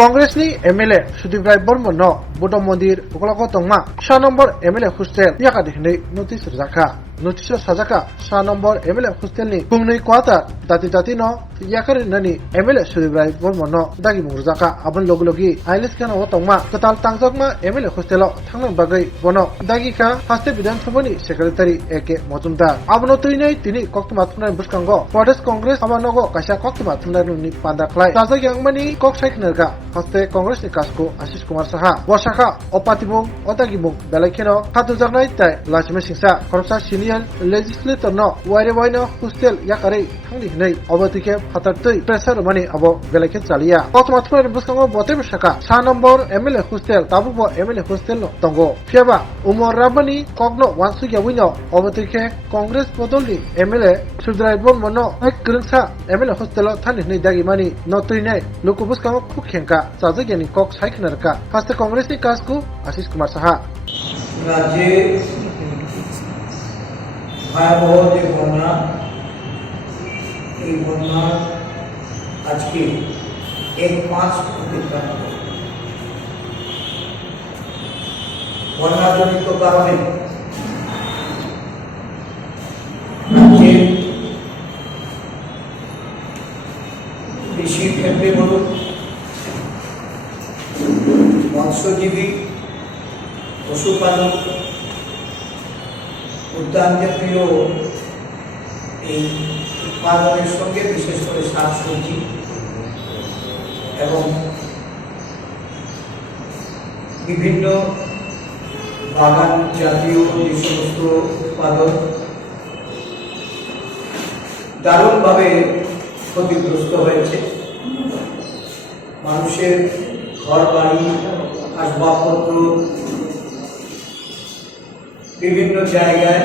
কংগ্রেসনি MLA Sudip Roy Barman Buddha মন্দির উপলক্ষ তংমা 7 নম্বর MLA hostel ইয়াকা দেখনে নোটিশ রাখা নোটিশ সাজাকা 7 নম্বর এমএলএ হোস্টেলনি কুংनै কোয়াতা দাতি ন ইয়াকারি নানি এমএলএ সুদীপ রায় বর্মন দাগি মুরজাকা আবন লগলগি আইলিস খানা ও তংমা কতাল তাংজকমা এমএলএ হোস্টেল থাংনাং বাগৈ বন দাগিকা ফার্স্ট বিধানসভানি সেক্রেটারি একে মজুমদার আবনো তৈনাই তিনি কক্তমা থুনাই বুসকাঙ্গ প্রদেশ কংগ্রেস আমানগো কাইসা কক্তমা থুনাইনি পান্দাখ্লাই তাজা ইয়াংমানি কক সাইখনারকা ফার্স্টে কংগ্রেসনি কাসকো আশিস কুমার সাহা ওয়াসাখা অপাতিবং অদাগিবং বেলাইখেনো হাতুজাকনাই তাই লাচিমে সিংসা খরকসা সিনিয়র লেজিসলেটর ন ওয়াইরে ওয়াইনো হোস্টেল ইয়াকারে থাংনি হनै অবতিকে ফাতারতৈ প্রেসার মানি আবো বেলাইখে চালিয়া কক্তমা থুনাইনি বুসকাঙ্গ বতে শাখা 7 নম্বর এমএলএ হোস্টেল তাবুবো এমএলএ হোস্টেল ন তঙ্গো ফিয়াবা উমর রাবানি কগ্ন ওয়ানসুগিয়া উইনো অবতিকে কংগ্রেস বদলনি এমএলএ সুদরাই বর্মন এক গ্রংসা এমএলএ হোস্টেল থানি হनै দাগি মানি নতৈনাই লোকো বুসকাঙ্গ খুखेंका চাজাगियानि कक साइखनारका फार्स्ट कांग्रेसनि कासको आशीष कुमार साहा राज्य भयाबह যে বন্যা এই বন্যা আজকে 1-5 অতিক্রান্ত বন্যাজনিত কারণে রাজ্যের কৃষি ক্ষেত্রে বলুন মৎস্যজীবী পশুপালন উদ্যান জাতীয় এই উৎপাদনের সঙ্গে বিশেষ করে শাকসবজি এবং বিভিন্ন বাগান জাতীয় যে সমস্ত উৎপাদন দারুণভাবে ক্ষতিগ্রস্ত হয়েছে। মানুষের ঘর বাড়ি আসবাবপত্র বিভিন্ন জায়গায়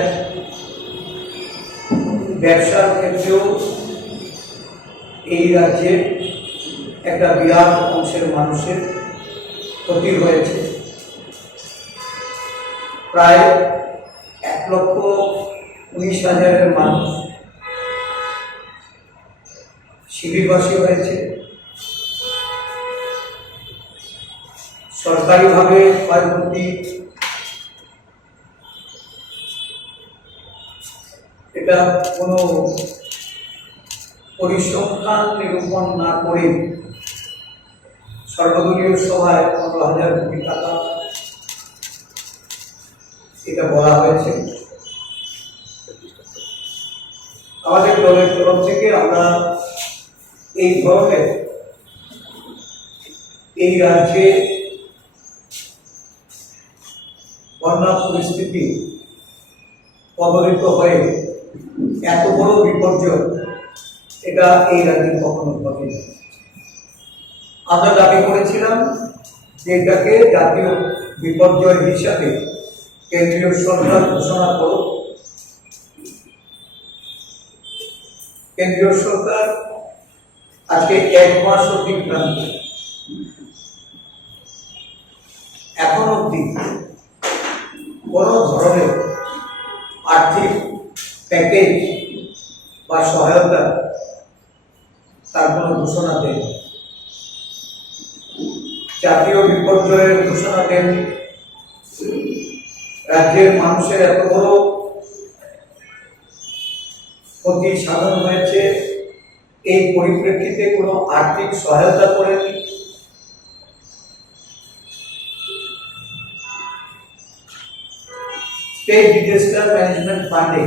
ব্যবসার ক্ষেত্রেও এই রাজ্যে একটা বিরাট অংশের মানুষের ক্ষতি হয়েছে। প্রায় 1,19,000 মানুষ শিবিরবাসী হয়েছে। সরকারিভাবে ক্ষয়ক্ষতি এটা কোনো পরিসংখ্যান নিরূপণ না করে সর্বদলীয় সভায় 15,000 কোটি টাকা এটা বলা হয়েছে। আমাদের দলের তরফ থেকে আমরা এই ধরনের এই রাজ্যে বন্যা পরিস্থিতি কবলিত হয়ে এত বড় বিপর্যয় এটা এই রাজ্যে কখনো ঘটেনি। আমরা দাবি করেছিলাম যে এটাকে জাতীয় বিপর্যয় হিসাবে কেন্দ্রীয় সরকার ঘোষণা করুক। কেন্দ্রীয় সরকার আজকে 1 মাস অতিক্রান্ত, এখন অবধি কোন ধরনের আর্থিক প্যাকেজ বা সহায়তা তার কোনো ঘোষণা দেন, জাতীয় বিপর্যয়ের ঘোষণা দেন। রাজ্যের মানুষের এত বড় ক্ষতি সাধন হয়েছে, এই পরিপ্রেক্ষিতে কোনো আর্থিক সহায়তা করেনি। স্টেট ডিজাস্টার ম্যানেজমেন্ট ফান্ডে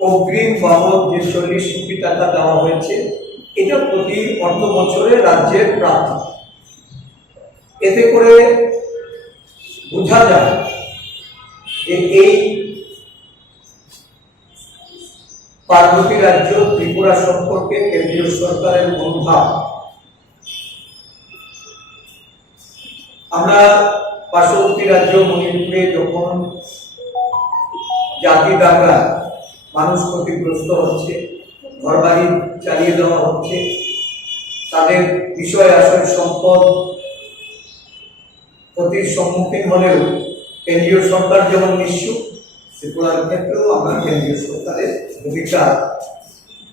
অগ্রিম বাবদ যে 40 কোটি টাকা দেওয়া হয়েছে এটা প্রতি অর্থ বছরে রাজ্যের প্রাপ্য। এতে করে বোঝা যায় যে এই পার্বতী রাজ্য ত্রিপুরা সম্পর্কে কেন্দ্রীয় সরকারের মনোভাব। আমরা পার্শ্ববর্তী রাজ্য মণিপুরে যখন জাতি দাঙ্গা মানুষ ক্ষতিগ্রস্ত হচ্ছে, ঘরবাড়ি চালিয়ে দেওয়া হচ্ছে, তাদের বিষয় আশয় সম্পদ ক্ষতির সম্মুখীন হলেও কেন্দ্রীয় সরকার যেমন নিশ্চুপ, ত্রিপুরার ক্ষেত্রেও আমরা কেন্দ্রীয় সরকারের ভূমিকা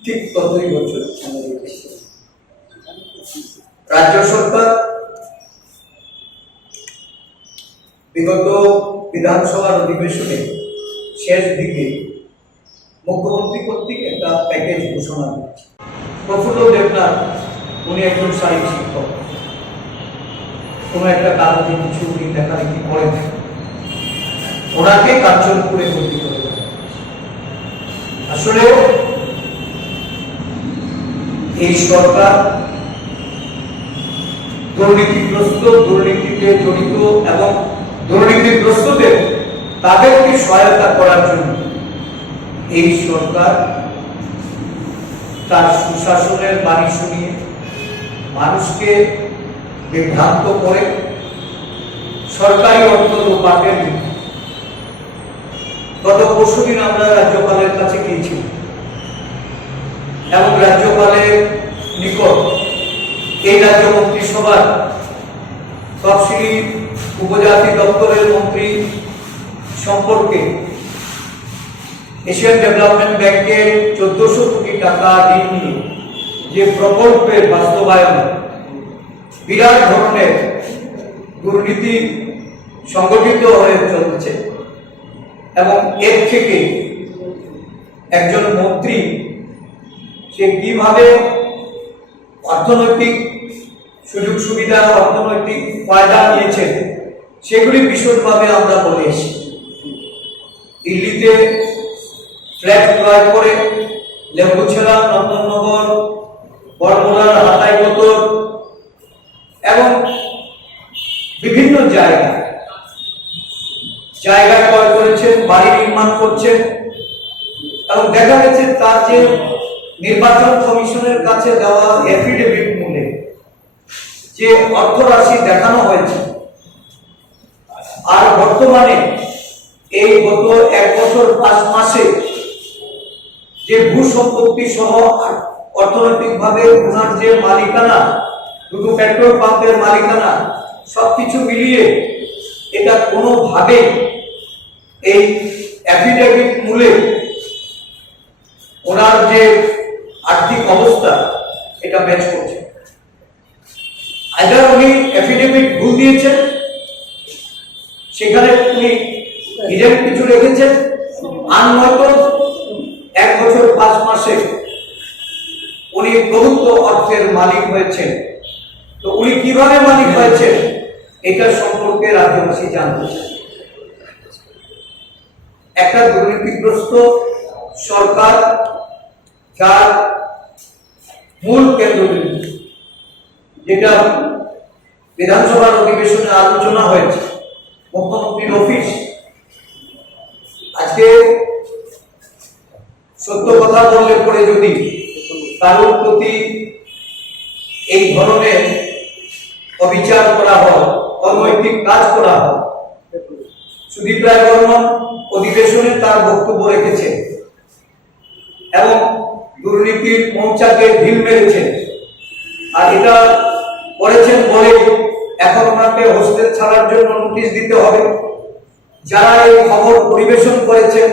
ঠিক ততই বছর রাজ্য সরকার বিগত বিধানসভার অধিবেশনে শেষ দিকে মুখ্যমন্ত্রী কর্তৃক একটা প্যাকেজ ঘোষণা করেছে। প্রফুল্ল দেবনাথ উনি একজন শারীরিক শিক্ষক, কোনো একটা কাগজে কিছু উনি লেখালেখি করেন, ওনাকে কাঞ্চনপুরে ভর্তি করে দেওয়া। আসলে এই সরকার দুর্নীতিগ্রস্ত, দুর্নীতিতে জড়িত এবং দুর্নীতিগ্রস্তদের তাদেরকে সহায়তা করার জন্য এই সরকার তার সুশাসনের বাণী শুনিয়ে মানুষকে বিভ্রান্ত করে সরকারি অর্থ লোপাটের। গত পরশুদিন আমরা রাজ্যপালের কাছে গিয়েছিলাম এবং রাজ্যপালের নিকট এই রাজ্য মন্ত্রিসভার তফসিলি উপজাতি দপ্তরের মন্ত্রী সম্পর্কে এশিয়ান ডেভেলপমেন্ট ব্যাংকের 1400 কোটি টাকা ঋণ নিয়ে যে প্রকল্পের বাস্তবায়নে বিরাট ধরনের দুর্নীতি সংগঠিত হয়ে চলছে এবং এর থেকে একজন মন্ত্রী সে কিভাবে অর্থনৈতিক সুযোগ সুবিধা, অর্থনৈতিক ফায়দা নিয়েছেন সেগুলি বিশদভাবে আমরা বলে এসেছি। দিল্লিতে ফ্ল্যাট ক্রয় করে লেবুছেড়া, নন্দননগর, বড়মোলার, হাতাইপতর এবং বিভিন্ন জায়গা ক্রয় করেছেন, বাড়ি নির্মাণ করছেন এবং দেখা গেছে তার যে নির্বাচন কমিশনের কাছে দেওয়া এফিডেভিট মূলে যে অর্থ রাশি দেখানো হয়েছে, আর বর্তমানে এই গত 1 বছর 5 মাসে যে ভূ সম্পত্তি সহ অর্থনৈতিক ভাবে ওনার যে মালিকানা, দুটো পেট্রোল পাম্পের মালিকানা, সবকিছু মিলিয়ে এটা কোনোভাবে এই অ্যাফিডেভিট মূলে ওনার যে আর্থিক অবস্থা এটা ম্যাচ করছে। আইদার উনি অ্যাফিডেভিট ভুল দিয়েছেন, সেখানে উনি হিডেন কিছু রেখেছেন, আর নয়তো 1 বছর 5 মাসে উনি প্রভুত্ব অর্থের মালিক হয়েছেন। তো উনি কিভাবে মালিক হয়েছেন এটা সম্পর্কে রাজ্যবাসী জানতে চান। একটা দুর্নীতিগ্রস্ত সরকার যার মূল কেন্দ্রবিন্দু, যেটা বিধানসভার অধিবেশনে আলোচনা হয়েছে, মুখ্যমন্ত্রীর অফিস, আজকে সত্য কথা বললে পরে যদি কারোর প্রতি এই ধরনের অবিচার করা হয়, অনৈতিক কাজ করা হয়, সুদীপ রায় বর্মন অধিবেশনে তার বক্তব্য রেখেছেন এবং দুর্নীতির মৌচাকে ঢিল মেরেছেন, আর এটা করেছেন বলে এখন ওনাকে হোস্টেল ছাড়ার জন্য নোটিশ দিতে হবে। যারা এই খবর পরিবেশন করেছেন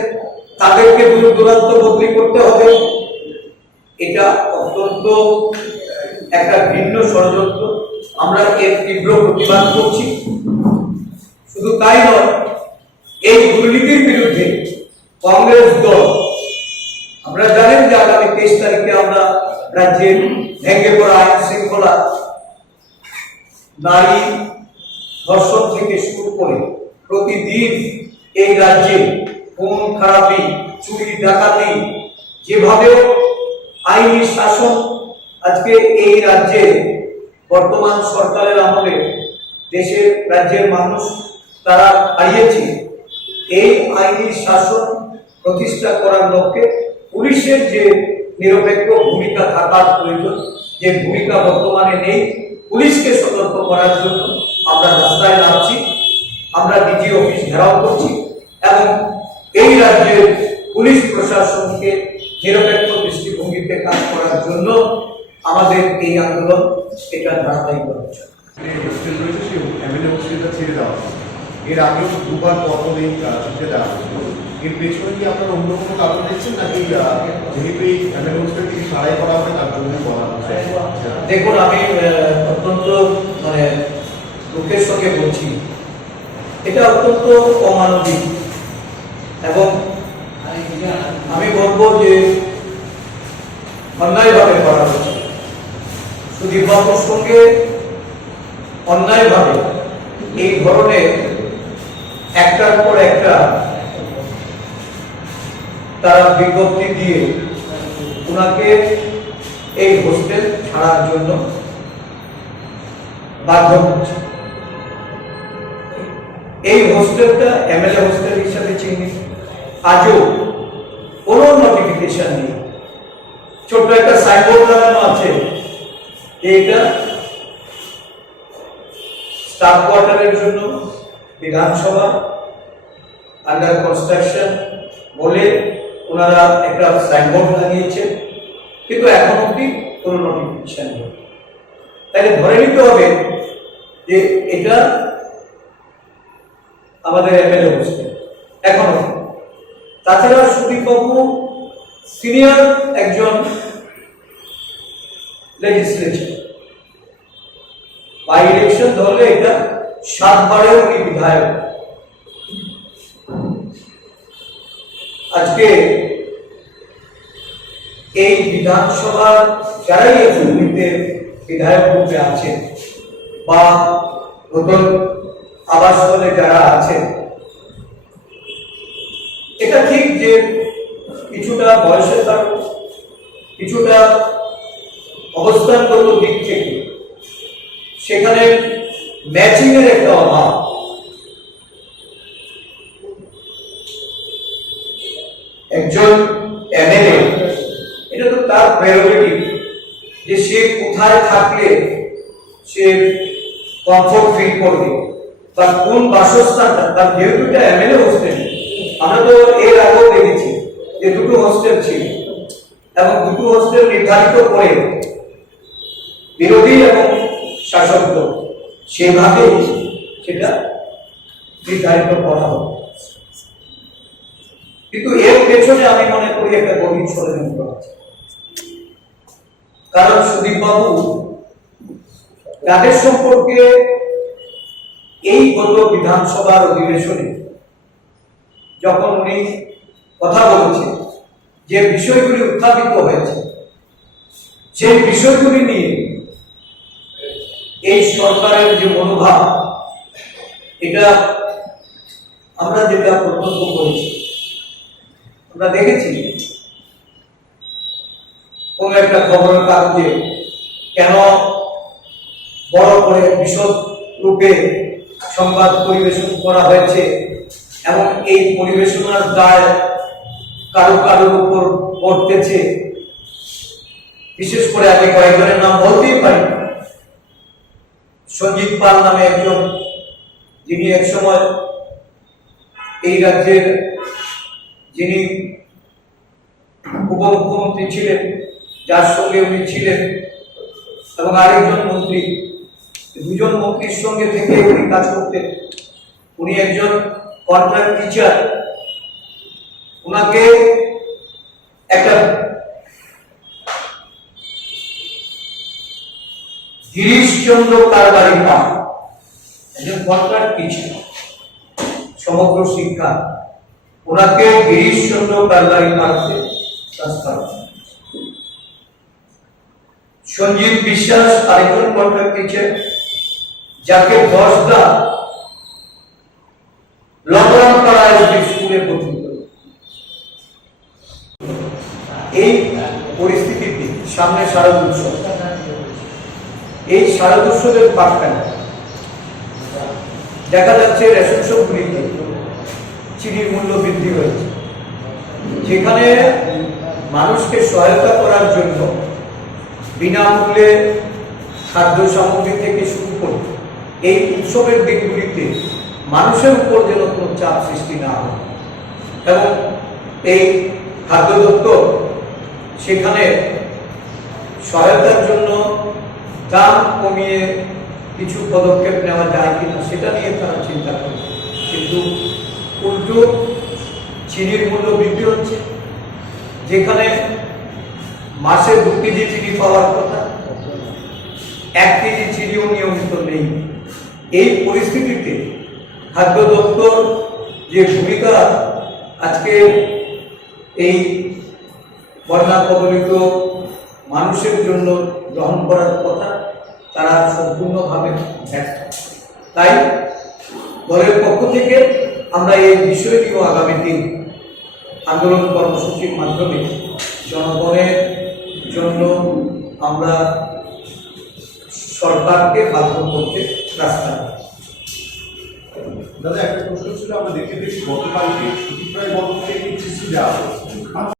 তাদেরকে দূর দূরান্ত বদলি করতে হবে। এটা অত্যন্ত একটা ভিন্ন ষড়যন্ত্র, আমরা এর তীব্র প্রতিবাদ করছি। শুধু তাই নয়, এই দুর্নীতির বিরুদ্ধে কংগ্রেস দল, আপনারা জানেন যে আগামী 23 তারিখে আমরা রাজ্যের ভেঙে পড়া আইন শৃঙ্খলা, নারী ধর্ষণ থেকে শুরু করে প্রতিদিন এই রাজ্যে খুন খারাপি, চুরি ডাকাতি, যেভাবে আইনি শাসন আজকে এই রাজ্যে বর্তমান সরকারের আমলে দেশের রাজ্যের মানুষ তারা হারিয়েছে, এই আইনি শাসন প্রতিষ্ঠা করার লক্ষ্যে পুলিশের যে নিরপেক্ষ ভূমিকা থাকার প্রয়োজন, যে ভূমিকা বর্তমানে নেই, পুলিশকে সতর্ক করার জন্য আমরা রাস্তায় নামছি, আমরা ডিজি অফিস ঘেরাও করছি এবং এই রাজ্যের পুলিশ প্রশাসনকে নিরপেক্ষ দৃষ্টিভঙ্গিতে কাজ করার জন্য আমাদের এই আন্দোলন এটা ধারাবাহিক হচ্ছে। ছেড়ে দেওয়া এর আগেও 2বার পরপরই ছুটে দেওয়া হয়েছিল। এর পেছনে কি আপনারা অন্য কোনো কারণ দেখছেন নাকি যেহেতু এই অ্যাম্বুলেন্সটাকে সারাই করা হবে তার জন্য বলা হচ্ছে? দেখুন, আমি অত্যন্ত দুঃখের সঙ্গে বলছি, এটা অত্যন্ত অমানবিক এবং আমি বলবো যে অন্যায়ভাবে করা হচ্ছে। সুদীপ বাবুর সঙ্গে অন্যায়ভাবে এই ধরনের একটার পর একটা তারা বিজ্ঞপ্তি দিয়ে ওনাকে এই হোস্টেল ছাড়ার জন্য বাধ্য করছে। এই হোস্টেলটা এমএলএ হোস্টেল হিসাবে চিহ্নিত, আজও কোনো নোটিফিকেশন নেই। ছোট্ট একটা সাইনবোর্ড লাগানো আছে যে এটা স্টাফ কোয়ার্টারের জন্য বিধানসভা আন্ডার কনস্ট্রাকশন বলে ওনারা একটা সাইনবোর্ড লাগিয়েছে, কিন্তু এখন অব্দি কোনো নোটিফিকেশন নেই। তাহলে ধরে নিতে হবে যে এটা আমাদের এমএলএ হোস্টেল এখনো। তাছাড়া সুদীপ বাবু সিনিয়র একজন লেজিসলেচার, বাই ইলেকশন ধরলে এটা 7 বারের উনি বিধায়ক। আজকে এই বিধানসভার যারাই এসএমপিতে বিধায়ক রূপে আছেন বা নতুন আবাস দলে যারা আছেন, এটা ঠিক যে কিছুটা বয়সের কারণ, কিছুটা অবস্থানগত দিক থেকে সেখানে ম্যাচিং এর একটা অভাব। একজন এমএলএ এটা তো তার প্রায়োরিটি যে সে কোথায় থাকলে সে কমফোর্ট ফিল করবে বা কোন বাসস্থানটা তার। যেহেতু এটা এমএলএ হোস্টেল, আমরা তো এর আগেও দেখেছি যে 2টো হোস্টেল ছিল এবং 2টো হোস্টেল নির্ধারিত করে বিরোধী এবং শাসক দল সেভাবে সেটা নির্ধারিত করা হবে। কিন্তু এর পেছনে আমি মনে করি একটা গভীর ষড়যন্ত্র আছে। কারণ সুদীপ বাবু তাদের সম্পর্কে এই গত বিধানসভার অধিবেশনে যখন উনি কথা বলেছেন, যে বিষয়গুলি উত্থাপিত হয়েছে সেই বিষয়গুলি নিয়ে এই সরকারের যে মনোভাব, এটা আমরা যেটা প্রত্যক্ষ করেছি, আমরা দেখেছি কোন একটা খবরের কাগজে কেন বড় করে বিশদ রূপে সংবাদ পরিবেশন করা হয়েছে এবং এই পরিবেশনার দায় কারো কারোর উপর পড়তেছে। বিশেষ করে আমি কয়েকজনের নাম বলতেই পারি। সঞ্জিত পাল নামে একজন, যিনি একসময় এই রাজ্যের যিনি উপমুখ্যমন্ত্রী ছিলেন, যার সঙ্গে উনি ছিলেন, এবং আরেকজন মন্ত্রী, 2জন মন্ত্রীর সঙ্গে থেকে উনি কাজ করতেন। উনি একজন কন্ট্রাক্ট টিচার। ওনাকে একটা গিরিশচন্দ্র কারবারি পাল, একজন কন্ট্রাক্ট টিচার, সমগ্র শিক্ষা, ওনাকে গিরিশচন্দ্র কারবারি পালকে ট্রান্সফার। সঞ্জীব বিশ্বাস আরেকজন কন্ট্রাক্ট টিচার, যাকে 10টা লকডাউন করা স্কুলে ভর্তি করে। এই পরিস্থিতিতে সামনে শারদ উৎসব, এই শারদ উৎসবের পাঠখানে দেখা যাচ্ছে রেশন শপগুলিতে চিনির মূল্য বৃদ্ধি হয়েছে, যেখানে মানুষকে সহায়তা করার জন্য বিনামূল্যে খাদ্য সামগ্রী থেকে শুরু করে এই উৎসবের দিনগুলিতে মানুষের উপর যেন কোনো চাপ সৃষ্টি না হয় এবং এই খাদ্য দপ্তর সেখানে সহায়তার জন্য দাম কমিয়ে কিছু পদক্ষেপ নেওয়া যায় কিনা সেটা নিয়ে তারা চিন্তা করে। কিন্তু উল্টো চিনির মূল্য বৃদ্ধি হচ্ছে, যেখানে মাসে 2 কেজি চিনি পাওয়ার কথা 1 কেজি চিনিও নিয়মিত নেই। এই পরিস্থিতিতে খাদ্য দপ্তর যে ভূমিকা আজকে এই বন্যা কবলিত মানুষের জন্য গ্রহণ করার কথা তারা সম্পূর্ণভাবে ব্যর্থ। তাই দলের পক্ষ থেকে আমরা এই বিষয়টিও আগামী দিন আন্দোলন কর্মসূচির মাধ্যমে জনগণের জন্য আমরা সরকারকে বাধ্য করতে রাস্তা। দাদা একটা প্রশ্ন ছিল, আমরা দেখতে পেয়েছি গতকালকে সুদীপ রায় বর্মনকে একটি চিঠি দেওয়া হয়েছে।